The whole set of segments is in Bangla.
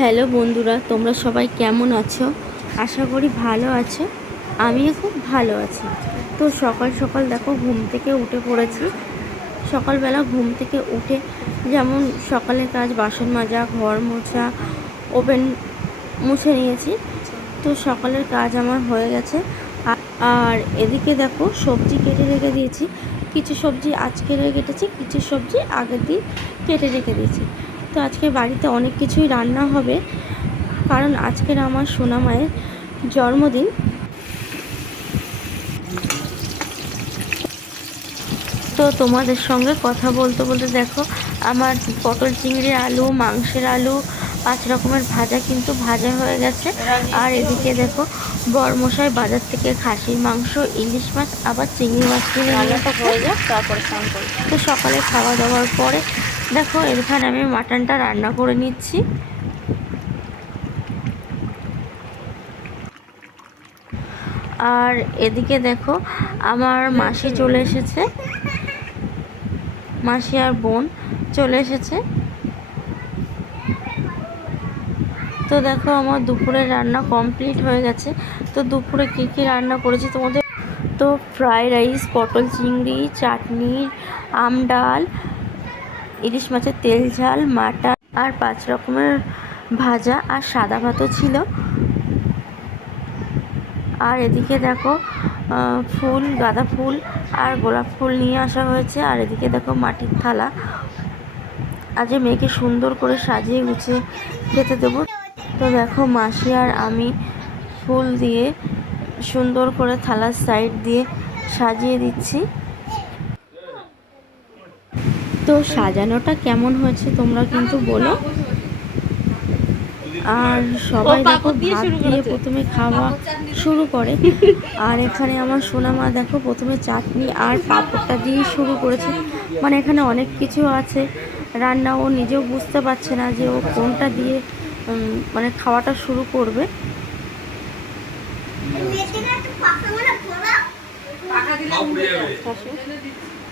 হ্যালো বন্ধুরা, তোমরা সবাই কেমন আছো? আশা করি ভালো আছো। আমিও খুব ভালো আছি। তো সকাল সকাল দেখো ঘুম থেকে উঠে পড়েছি। সকালবেলা ঘুম থেকে উঠে যেমন সকালের কাজ, বাসন মাজা, ঘর মোছা, ওভেন মুছে নিয়েছি। তো সকালের কাজ আমার হয়ে গেছে। আর এদিকে দেখো সবজি কেটে রেখে দিয়েছি। কিছু সবজি আজকে কেটেছি, কিছু সবজি আগের দিন কেটে রেখে দিয়েছি। তো আজকে বাড়িতে অনেক কিছুই রান্না হবে, কারণ আজকের আমার সোনা মায়ের জন্মদিন। তো তোমাদের সঙ্গে কথা বলতে বলতে দেখো আমার পটল চিংড়ি আলু, মাংসের আলু, 5 রকমের ভাজা কিন্তু ভাজা হয়ে গেছে। আর এদিকে দেখো বরমশাই বাজার থেকে খাসির মাংস, ইলিশ মাছ, আবার চিংড়ি মাছ কিনে নিয়ে হয়ে যাক, তারপরে স্নান করি। তো সকালে খাওয়া দাওয়ার পরে দেখো এখানে আমি মাটনটা রান্না করে নিচ্ছি। আর এদিকে দেখো আমার মাসি চলে এসেছে, মাসি আর বোন চলে এসেছে। তো দেখো আমার দুপুরের রান্না কমপ্লিট হয়ে গেছে। তো দুপুরে কী কী রান্না করেছি তোমাদের, তো ফ্রাইড রাইস, পটল চিংড়ি, চাটনি, আম ডাল, ইলিশ মাছের তেল ঝাল, মাটন, আর 5 রকমের ভাজা, আর সাদা ভাতও ছিল। আর এদিকে দেখো ফুল, গাঁদা ফুল আর গোলাপ ফুল নিয়ে আসা হয়েছে। আর এদিকে দেখো মাটির থালা, আজ মেয়েকে সুন্দর করে সাজিয়ে গুছিয়ে খেতে দেবো। তো দেখো মাসি আর আমি ফুল দিয়ে সুন্দর করে থালার সাইড দিয়ে সাজিয়ে দিচ্ছি। তো সাজানোটা কেমন হয়েছে তোমরা কিন্তু বলো। আর সবাই দেখো ভাত দিয়ে প্রথমে খাওয়া শুরু করে। আর এখানে আমার সোনা মা দেখো প্রথমে চাটনি আর পাঁপড়টা দিয়ে শুরু করেছে। মানে এখানে অনেক কিছু আছে রান্না, ও নিজেও বুঝতে পারছে না যে ও কোনটা দিয়ে মানে খাওয়াটা শুরু করবে।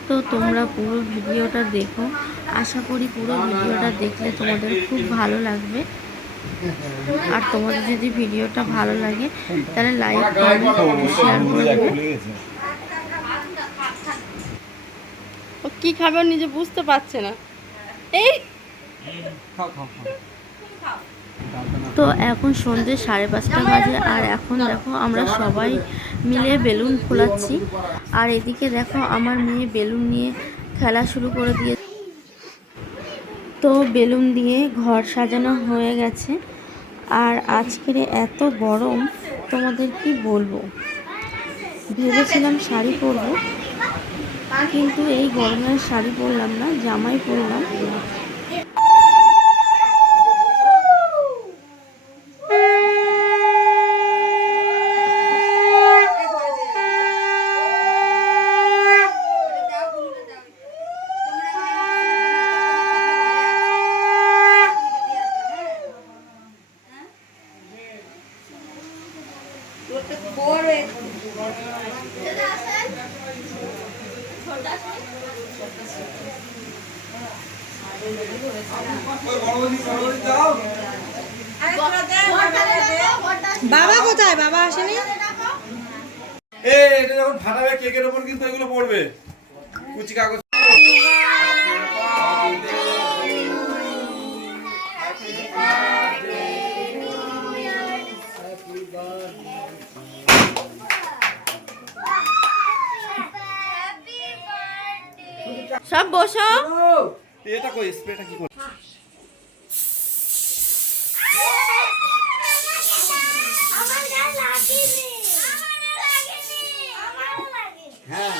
তো তোমরা পুরো ভিডিওটা দেখো, আশা করি পুরো ভিডিওটা দেখলে তোমাদের খুব ভালো লাগবে। আর তোমাদের যদি ভিডিওটা ভালো লাগে তাহলে লাইক, কমেন্ট, শেয়ার করে দেবে। ও কি খাবে নিজে বুঝতে পারছে না। এই তো এখন সন্ধ্যে 5:30 বাজে। আর এখন দেখো আমরা সবাই মিলে বেলুন ফোলাচ্ছি। আর এদিকে দেখো আমার মেয়ে বেলুন নিয়ে খেলা শুরু করে দিয়েছে। তো বেলুন দিয়ে ঘর সাজানো হয়ে গেছে। আর আজকের এত গরম তোমাদের কি বলবো, ভেবেছিলাম শাড়ি পরবো, কিন্তু এই গরমে শাড়ি পরলাম না, জামাই পরলাম। বাবা কোথায়? বাবা আসেনি। এটা যখন ফাটাবে কেকের উপর কিন্তু এগুলো পড়বে, কুচি কাগজ। সব বসো। এটা কই স্প্রেটা কি করে? হ্যাঁ,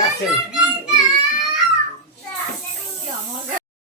রাখছে।